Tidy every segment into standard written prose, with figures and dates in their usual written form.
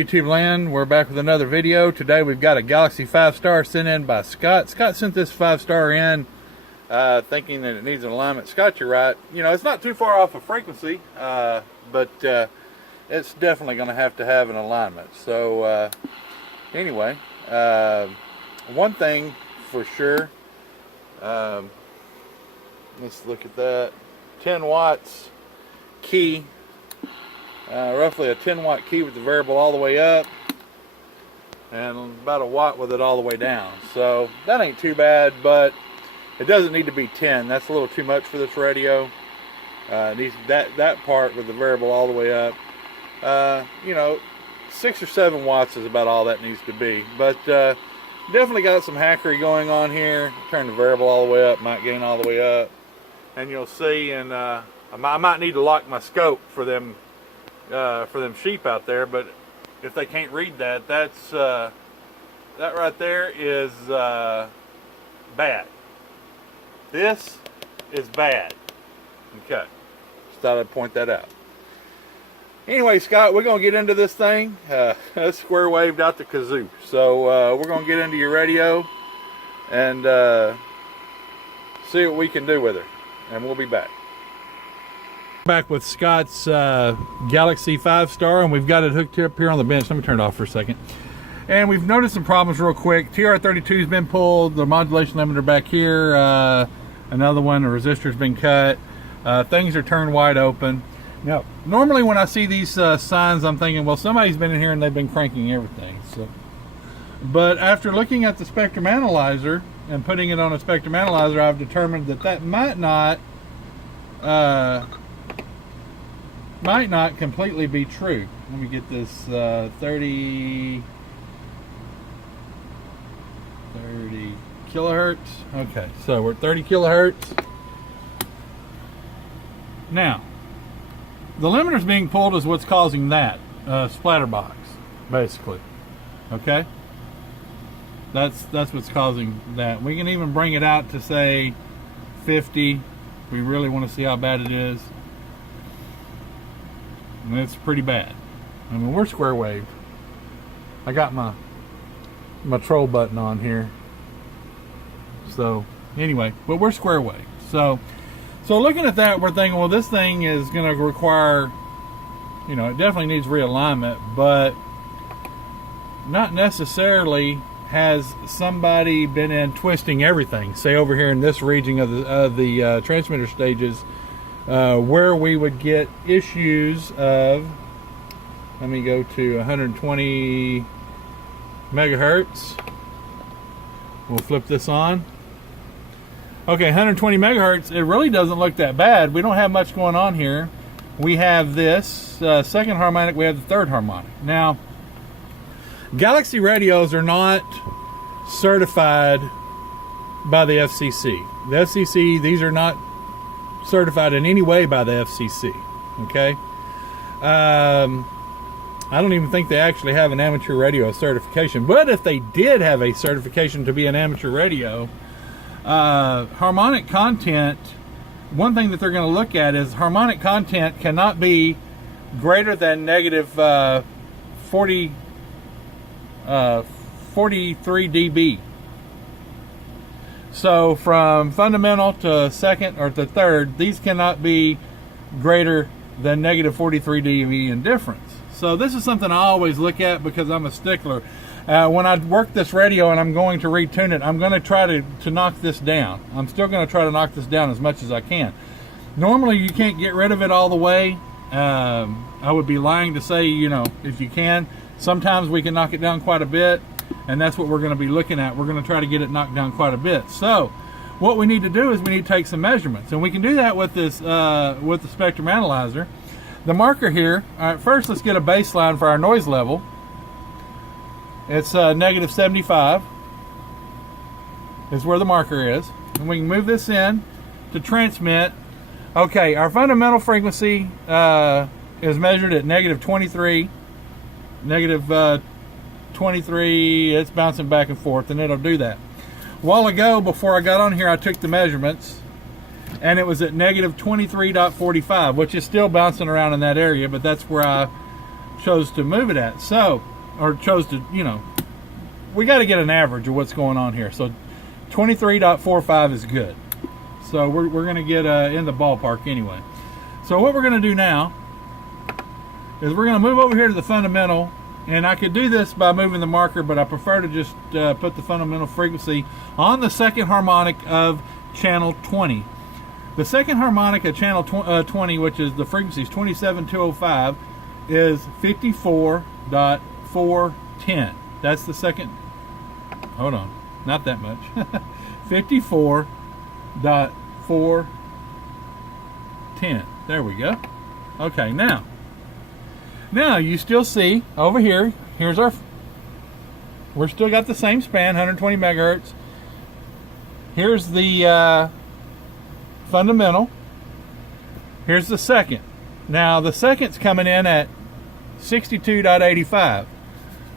YouTube land, we're back with another video. Today we've got a Galaxy 5-star sent in by Scott. Scott sent this 5-star in thinking that it needs an alignment. Scott, you're right. You know, it's not too far off of frequency, but it's definitely going to have an alignment. So anyway, one thing for sure, let's look at that. 10 watts key. Roughly a 10-watt key with the variable all the way up, and about a watt with it all the way down. So that ain't too bad, but it doesn't need to be 10. That's a little too much for this radio. It needs that part with the variable all the way up. You know, 6 or 7 watts is about all that needs to be. But definitely got some hackery going on here. Turn the variable all the way up, might gain all the way up, and you'll see. And I might need to lock my scope for them sheep out there, but if they can't read that, that's that right there is bad. This is bad. Okay, just thought I'd point that out. Anyway, Scott, we're gonna get into this thing. That's square waved out the kazoo. So we're gonna get into your radio and see what we can do with it, and we'll be back. Back with Scott's Galaxy 5-star, and we've got it hooked up here on the bench. Let me turn it off for a second. And we've noticed some problems real quick. TR32 has been pulled, the modulation limiter back here, another one, the resistor's been cut. Things are turned wide open. Now, normally when I see these signs, I'm thinking, well, somebody's been in here and they've been cranking everything. So, but after looking at the spectrum analyzer and putting it on a spectrum analyzer, I've determined that that might not completely be true. Let me get this 30 kilohertz. Okay, so we're at 30 kilohertz. Now, the limiter's being pulled is what's causing that splatter box, basically. Okay, that's what's causing that. We can even bring it out to say 50. We really want to see how bad it is. And it's pretty bad. I mean, we're square waved. I got my troll button on here. So anyway, but we're square waved. So looking at that, we're thinking, well, this thing is going to require, you know, it definitely needs realignment, but not necessarily has somebody been in twisting everything. Say over here in this region of the transmitter stages, where we would get issues of, let me go to 120 megahertz. We'll flip this on. Okay, 120 megahertz, it really doesn't look that bad. We don't have much going on here. We have this second harmonic, we have the third harmonic. Now, Galaxy radios are not certified by the FCC. The FCC, these are not certified in any way by the FCC. Okay, I don't even think they actually have an amateur radio certification, but if they did have a certification to be an amateur radio, harmonic content, one thing that they're going to look at is harmonic content cannot be greater than negative 43 dB. So from fundamental to second or to third, these cannot be greater than negative 43 dB in difference. So this is something I always look at because I'm a stickler. When I work this radio and I'm going to retune it, I'm going to try to knock this down. I'm still going to try to knock this down as much as I can. Normally you can't get rid of it all the way. I would be lying to say, you know, if you can. Sometimes we can knock it down quite a bit. And that's what we're going to be looking at. We're going to try to get it knocked down quite a bit. So what we need to do is we need to take some measurements, and we can do that with this with the spectrum analyzer. The marker here, all right, first let's get a baseline for our noise level. It's negative 75 is where the marker is, and we can move this in to transmit. Okay, our fundamental frequency is measured at negative 23, negative 23, it's bouncing back and forth, and it'll do that. A while ago, before I got on here, I took the measurements, and it was at negative 23.45, which is still bouncing around in that area, but that's where I chose to move it at. So, or chose to, you know, we got to get an average of what's going on here. So 23.45 is good. So we're going to get in the ballpark anyway. So what we're going to do now is we're going to move over here to the fundamental, and I could do this by moving the marker, but I prefer to just put the fundamental frequency on the second harmonic of channel 20. The second harmonic of channel 20, which is the frequency is 27205, is 54.410. That's the second. Hold on, not that much. 54.410. There we go. Okay, now you still see over here. Here's our. We're still got the same span, 120 megahertz. Here's the fundamental. Here's the second. Now the second's coming in at 62.85. A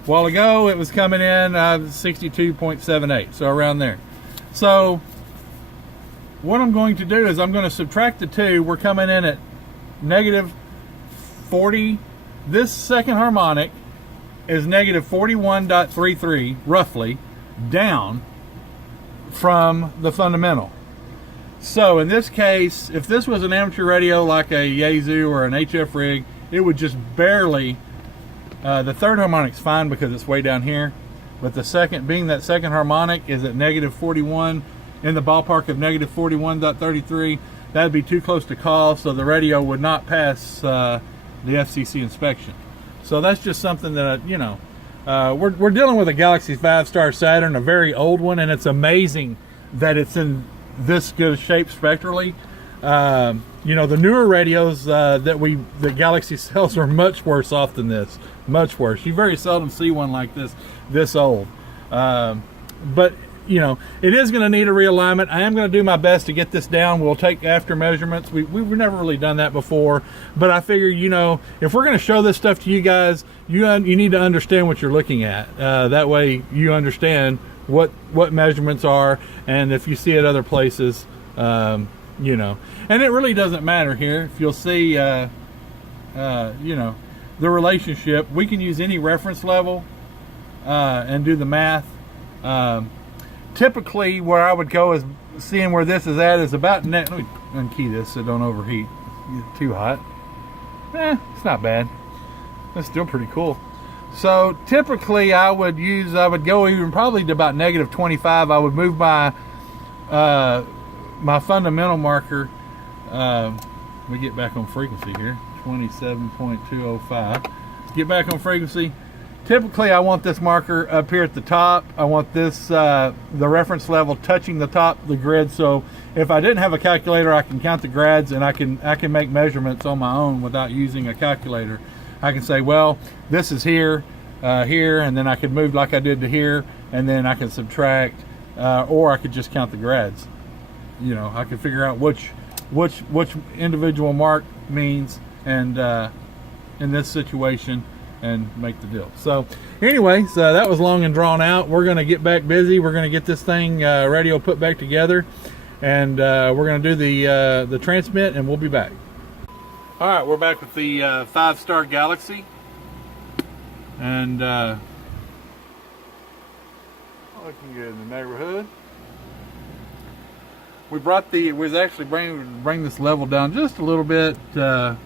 while ago it was coming in 62.78, so around there. So what I'm going to do is I'm going to subtract the two. We're coming in at negative 40. This second harmonic is negative 41.33, roughly, down from the fundamental. So in this case, if this was an amateur radio like a Yaesu or an HF rig, it would just barely, the third harmonic's fine because it's way down here, but the second, being that second harmonic is at negative 41, in the ballpark of negative 41.33, that'd be too close to call, so the radio would not pass the FCC inspection. So that's just something that, you know, we're dealing with a Galaxy 5-star Saturn, a very old one, and it's amazing that it's in this good shape spectrally. You know, the newer radios that Galaxy sells are much worse off than this. Much worse. You very seldom see one like this old. But you know, it is going to need a realignment. I am going to do my best to get this down. We'll take after measurements. We've never really done that before, but I figure, you know, if we're going to show this stuff to you guys, you need to understand what you're looking at. That way you understand what measurements are, and if you see it other places, you know, and it really doesn't matter here. If you'll see, you know, the relationship, we can use any reference level and do the math. Typically, where I would go is seeing where this is at is about net. Let me unkey this so it don't overheat. It's too hot. It's not bad. That's still pretty cool. So typically, I would go even probably to about negative 25. I would move my my fundamental marker. Let me get back on frequency here. 27.205. Let's get back on frequency. Typically, I want this marker up here at the top. I want this, the reference level touching the top of the grid. So if I didn't have a calculator, I can count the grads, and I can make measurements on my own without using a calculator. I can say, well, this is here, here, and then I could move like I did to here, and then I can subtract, or I could just count the grads. You know, I could figure out which individual mark means, and in this situation, and make the deal. So anyway, so that was long and drawn out. We're going to get back busy. We're going to get this thing radio put back together, and we're going to do the transmit, and we'll be back. All right, we're back with the 5-star Galaxy, and looking good in the neighborhood. We brought the, was actually bring this level down just a little bit, but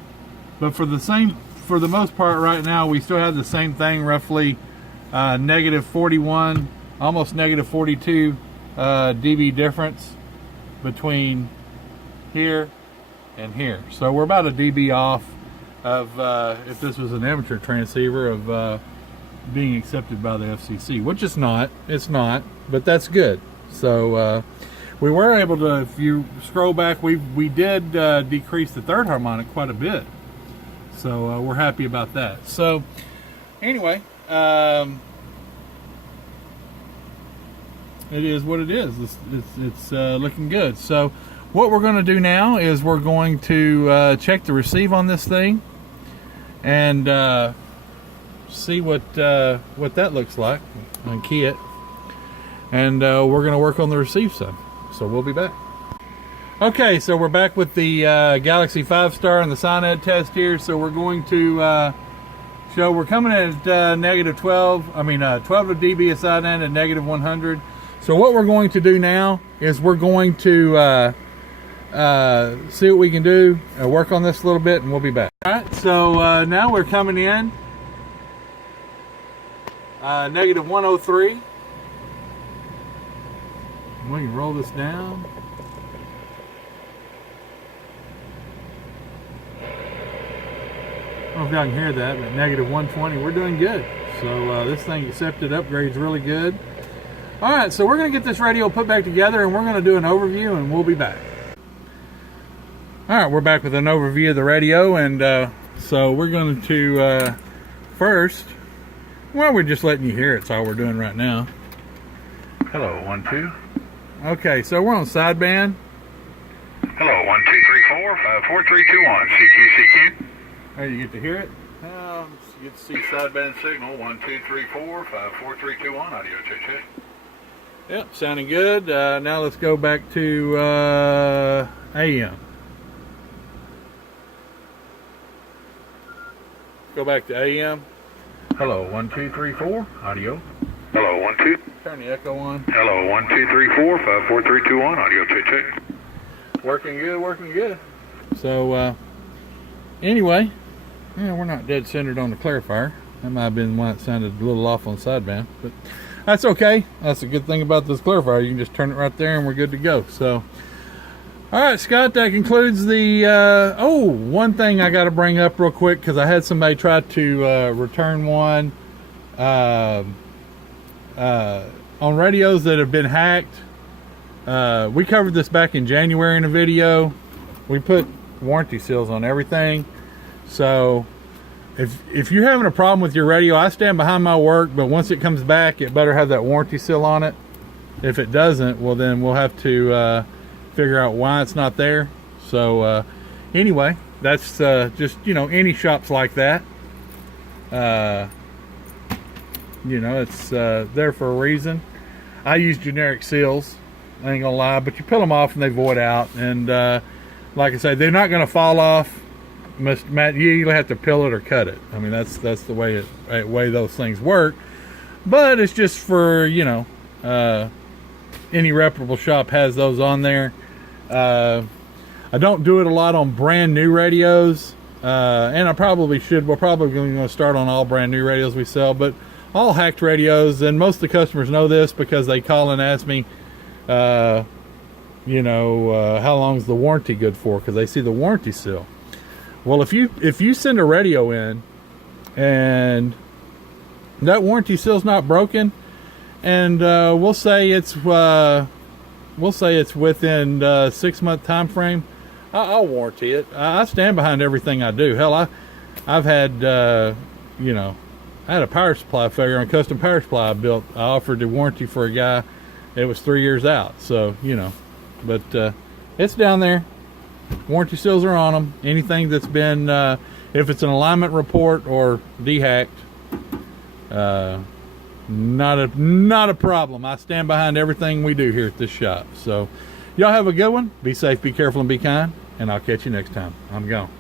for the most part right now, we still have the same thing, roughly negative 41, almost negative 42 dB difference between here and here. So we're about a dB off of, if this was an amateur transceiver, of being accepted by the FCC, which it's not, but that's good. So we were able to, if you scroll back, we did decrease the third harmonic quite a bit. So we're happy about that. So anyway, it is what it is. It's looking good. So what we're going to do now is we're going to check the receive on this thing and see what that looks like, and key it, and we're going to work on the receive side. So we'll be back. Okay, so we're back with the Galaxy 5-star and the SINAD test here. So we're going to So we're coming at negative 12. I mean 12 dB of side end and negative 100. So what we're going to do now is we're going to see what we can do, work on this a little bit, and we'll be back. All right, so now we're coming in negative 103. We can roll this down. I don't know if y'all can hear that, but negative 120, we're doing good. So this thing accepted upgrades really good. All right, so we're going to get this radio put back together, and we're going to do an overview, and we'll be back. All right, we're back with an overview of the radio, and so we're going to first, well, we're just letting you hear it. It's all we're doing right now. Hello, 1 2. Okay, so we're on sideband. Hello, 1 2 3 4 5 4 3 2 1. CQ. There, you get to hear it. You get to see sideband signal 1 2 3 4 5 4 3 2 1. Audio check. Yep, sounding good. Now let's go back to AM. Go back to AM. Hello, 1 2 3 4. Audio. Hello, 1 2. Turn the echo on. Hello, 1 2 3 4 5 4 3 2 1. Audio check. Working good, working good. So anyway, yeah, we're not dead centered on the clarifier. That might have been why it sounded a little off on sideband, but that's okay. That's a good thing about this clarifier. You can just turn it right there and we're good to go. So, all right, Scott, that concludes the, one thing I got to bring up real quick, because I had somebody try to return one on radios that have been hacked. We covered this back in January in a video. We put warranty seals on everything. So if you're having a problem with your radio, I stand behind my work, but once it comes back, it better have that warranty seal on it. If it doesn't, well, then we'll have to figure out why it's not there. So anyway, that's just, you know, any shops like that, you know, it's there for a reason. I use generic seals, I ain't gonna lie, but you peel them off and they void out, and like I say, they're not gonna fall off. Matt, you either have to peel it or cut it. I mean, that's the way those things work. But it's just for, you know, any reputable shop has those on there. I don't do it a lot on brand new radios, and I probably should. We're probably going to start on all brand new radios we sell, but all hacked radios, and most of the customers know this because they call and ask me, you know, how long is the warranty good for? Because they see the warranty seal. Well, if you send a radio in and that warranty seal's not broken, and we'll say it's within 6-month time frame, I'll warranty it. I stand behind everything I do. Hell, I've had you know, I had a power supply failure on a custom power supply I built. I offered the warranty for a guy. It was 3 years out. So, you know, but it's down there. Warranty seals are on them. Anything that's been, if it's an alignment report or dehacked, not a problem. I stand behind everything we do here at this shop. So y'all have a good one. Be safe, be careful, and be kind. And I'll catch you next time. I'm gone.